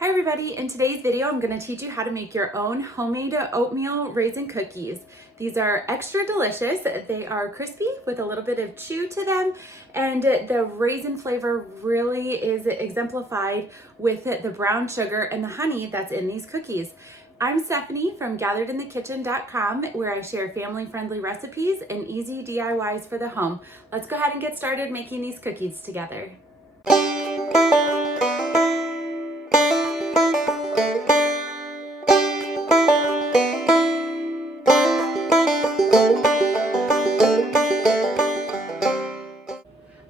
Hi everybody, in today's video I'm going to teach you how to make your own homemade oatmeal raisin cookies. These are extra delicious. They are crispy with a little bit of chew to them, and the raisin flavor really is exemplified with the brown sugar and the honey that's in these cookies. I'm Stephanie from gatheredinthekitchen.com, where I share family-friendly recipes and easy DIYs for the home. Let's go ahead and get started making these cookies together.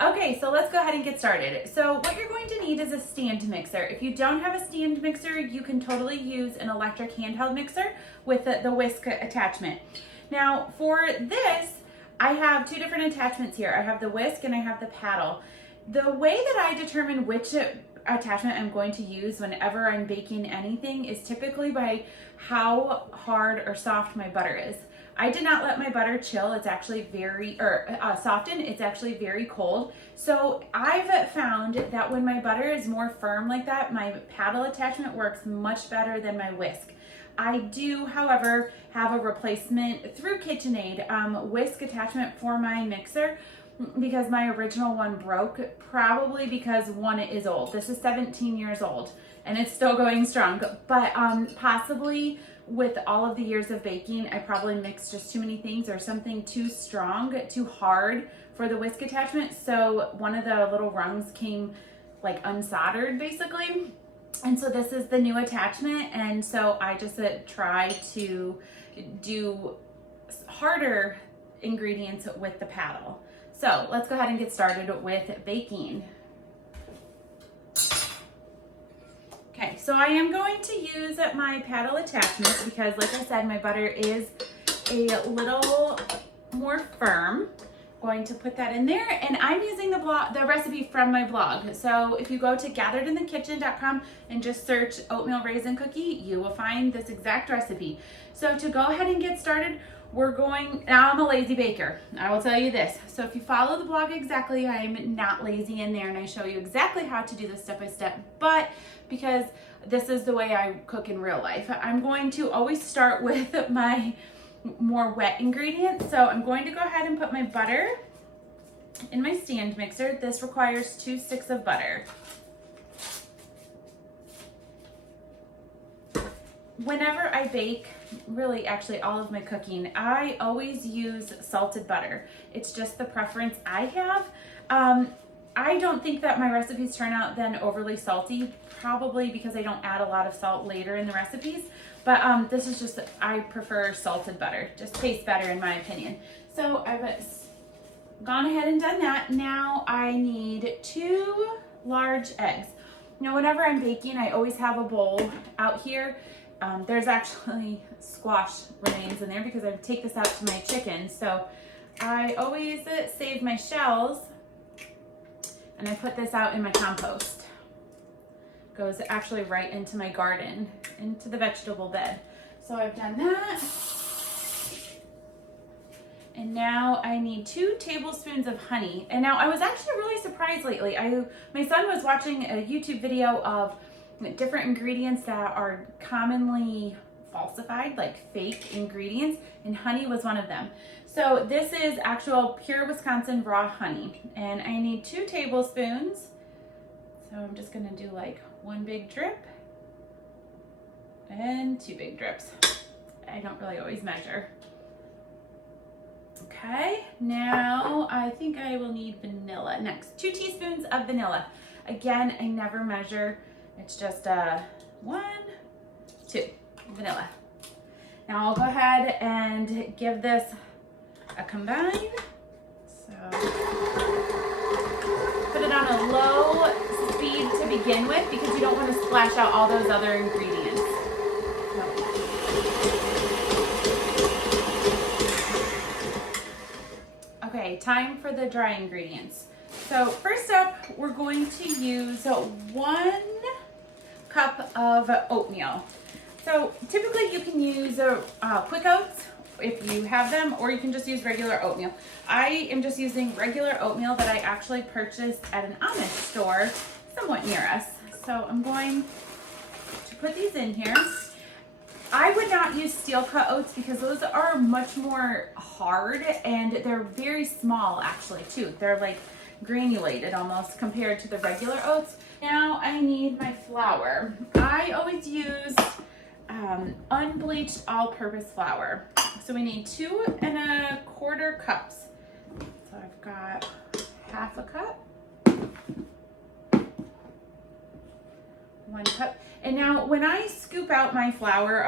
Okay, so let's go ahead and get started. So what you're going to need is a stand mixer. If you don't have a stand mixer, you can totally use an electric handheld mixer with the whisk attachment. Now for this, I have two different attachments here. I have the whisk and I have the paddle. The way that I determine which attachment I'm going to use whenever I'm baking anything is typically by how hard or soft my butter is. I did not let my butter chill. It's actually soften. It's actually very cold. So I've found that when my butter is more firm like that, my paddle attachment works much better than my whisk. I do, however, have a replacement through KitchenAid whisk attachment for my mixer because my original one broke, probably because one, it is old. This is 17 years old and it's still going strong, but possibly with all of the years of baking, I probably mixed just too many things or something too strong, too hard for the whisk attachment. So one of the little rungs came like unsoldered basically. And so this is the new attachment. And so I just try to do harder ingredients with the paddle. So let's go ahead and get started with baking. Okay, so I am going to use my paddle attachment because, like I said, my butter is a little more firm. Going to put that in there, and I'm using the recipe from my blog. So if you go to gatheredinthekitchen.com and just search oatmeal raisin cookie, you will find this exact recipe. So to go ahead and get started, now I'm a lazy baker, I will tell you this. So if you follow the blog exactly, I'm not lazy in there and I show you exactly how to do this step by step, but because this is the way I cook in real life, I'm going to always start with my more wet ingredients. So I'm going to go ahead and put my butter in my stand mixer. This requires 2 sticks of butter. Whenever I bake, really actually all of my cooking, I always use salted butter. It's just the preference I have. I don't think that my recipes turn out then overly salty, probably because I don't add a lot of salt later in the recipes. But this is just, I prefer salted butter. Just tastes better in my opinion. So I've gone ahead and done that. Now I need 2 large eggs. Now whenever I'm baking, I always have a bowl out here. There's actually squash remains in there because I take this out to my chickens. So I always save my shells and I put this out in my compost. Goes actually right into my garden, into the vegetable bed. So I've done that. And now I need 2 tablespoons of honey. And now I was actually really surprised lately. My son was watching a YouTube video of different ingredients that are commonly falsified, like fake ingredients, and honey was one of them. So this is actual pure Wisconsin raw honey, and I need 2 tablespoons. So I'm just gonna do like 1 big drip and 2 big drips. I don't really always measure. Okay, now I think I will need vanilla next. 2 teaspoons of vanilla. Again, I never measure. It's just 1, 2 vanilla. Now I'll go ahead and give this a combine. So put it on a low speed to begin with because you don't want to splash out all those other ingredients. Okay, time for the dry ingredients. So first up, we're going to use 1 cup of oatmeal. So typically you can use quick oats if you have them, or you can just use regular oatmeal. I am just using regular oatmeal that I actually purchased at an Amish store somewhat near us. So I'm going put these in here. I would not use steel cut oats because those are much more hard and they're very small actually too. They're like granulated almost compared to the regular oats. Now I need my flour. I always use unbleached all-purpose flour. So we need 2 1/4 cups. So I've got 1/2 cup, 1 cup. And now when I scoop out my flour,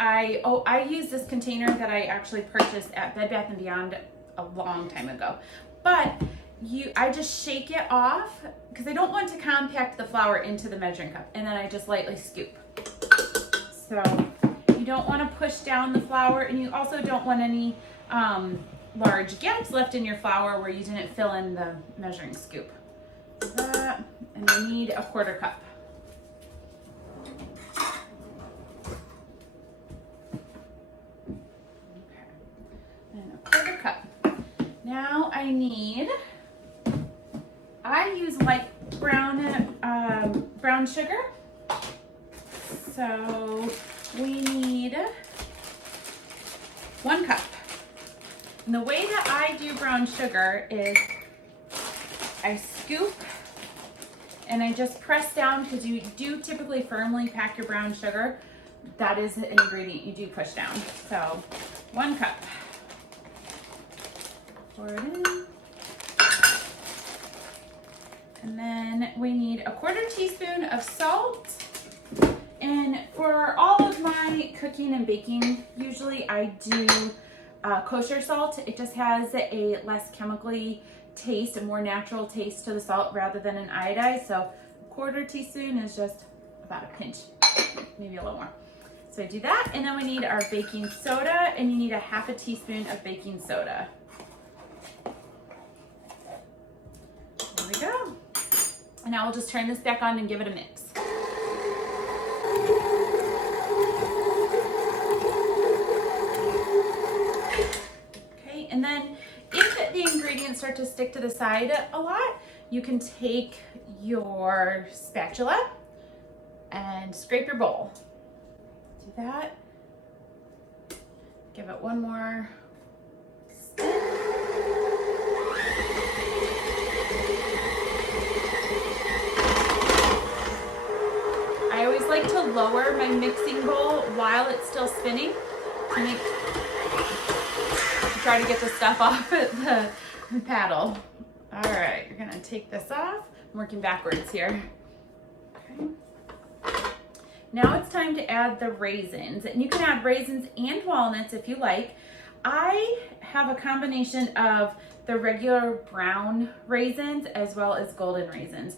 I use this container that I actually purchased at Bed Bath & Beyond a long time ago. But I just shake it off because I don't want to compact the flour into the measuring cup, and then I just lightly scoop. So you don't want to push down the flour, and you also don't want any large gaps left in your flour where you didn't fill in the measuring scoop. That, and I need 1/4 cup. Okay, and 1/4 cup. Now I use light brown sugar. So we need 1 cup. And the way that I do brown sugar is I scoop and I just press down, because you do typically firmly pack your brown sugar. That is an ingredient you do push down. So 1 cup. Pour it in. And then we need 1/4 teaspoon of salt. And for all of my cooking and baking, usually I do kosher salt. It just has a less chemically taste, a more natural taste to the salt rather than an iodized. So 1/4 teaspoon is just about a pinch, maybe a little more. So I do that, and then we need our baking soda, and you need 1/2 teaspoon of baking soda. There we go. And now we'll just turn this back on and give it a mix. Okay, and then if the ingredients start to stick to the side a lot, you can take your spatula and scrape your bowl. Do that. Give it one more spin. I always like to lower my mixing bowl while it's still spinning to try to get the stuff off the paddle. All right, you're gonna take this off. I'm working backwards here. Okay. Now it's time to add the raisins, and you can add raisins and walnuts if you like. I have a combination of the regular brown raisins as well as golden raisins.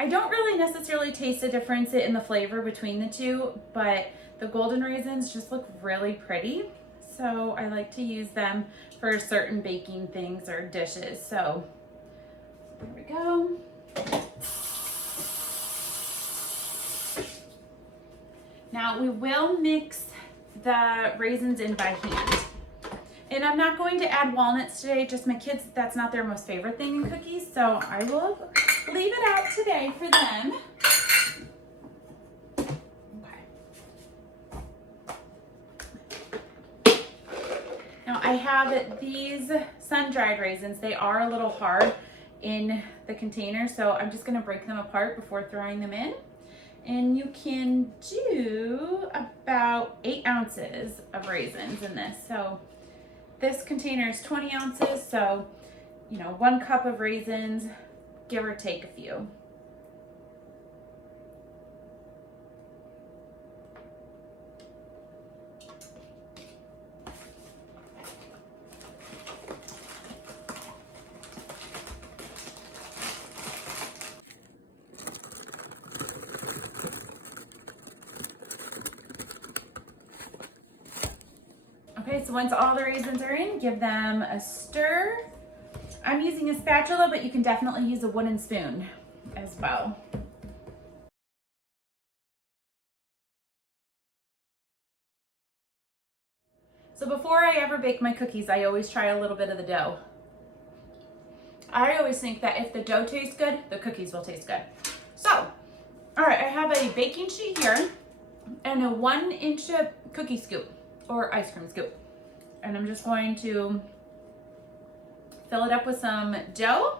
I don't really necessarily taste a difference in the flavor between the two, but the golden raisins just look really pretty. So I like to use them for certain baking things or dishes. So there we go. Now we will mix the raisins in by hand. And I'm not going to add walnuts today, just my kids, that's not their most favorite thing in cookies, so I will leave it out today for them. Okay. Now I have these sun-dried raisins. They are a little hard in the container, so I'm just gonna break them apart before throwing them in. And you can do about 8 ounces of raisins in this. So this container is 20 ounces, so, 1 cup of raisins, give or take a few. Okay, so once all the raisins are in, give them a stir. I'm using a spatula, but you can definitely use a wooden spoon as well. So before I ever bake my cookies, I always try a little bit of the dough. I always think that if the dough tastes good, the cookies will taste good. So, all right, I have a baking sheet here and a 1-inch cookie scoop or ice cream scoop. And I'm just going to fill it up with some dough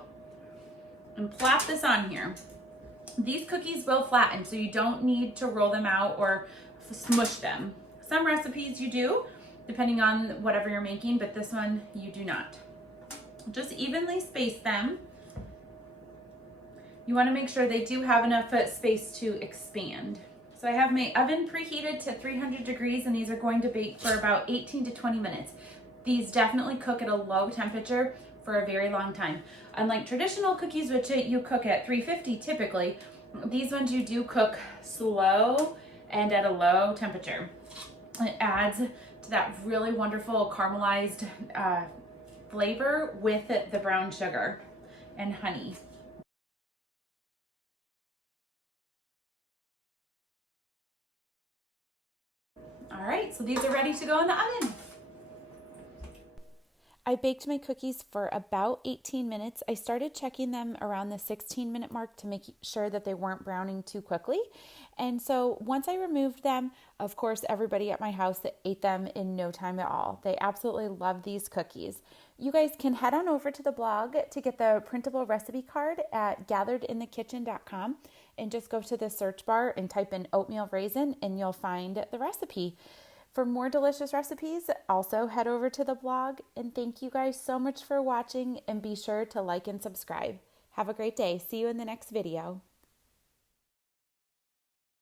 and plop this on here. These cookies will flatten, so you don't need to roll them out or smush them. Some recipes you do, depending on whatever you're making, but this one you do not. Just evenly space them. You want to make sure they do have enough space to expand. So I have my oven preheated to 300 degrees, and these are going to bake for about 18 to 20 minutes. These definitely cook at a low temperature for a very long time. Unlike traditional cookies, which you cook at 350 typically, these ones you do cook slow and at a low temperature. It adds to that really wonderful caramelized flavor with the brown sugar and honey. All right, so these are ready to go in the oven. I baked my cookies for about 18 minutes. I started checking them around the 16-minute mark to make sure that they weren't browning too quickly. And so once I removed them, of course, everybody at my house ate them in no time at all. They absolutely love these cookies. You guys can head on over to the blog to get the printable recipe card at gatheredinthekitchen.com and just go to the search bar and type in oatmeal raisin and you'll find the recipe. For more delicious recipes, also head over to the blog, and thank you guys so much for watching, and be sure to like and subscribe. Have a great day. See you in the next video.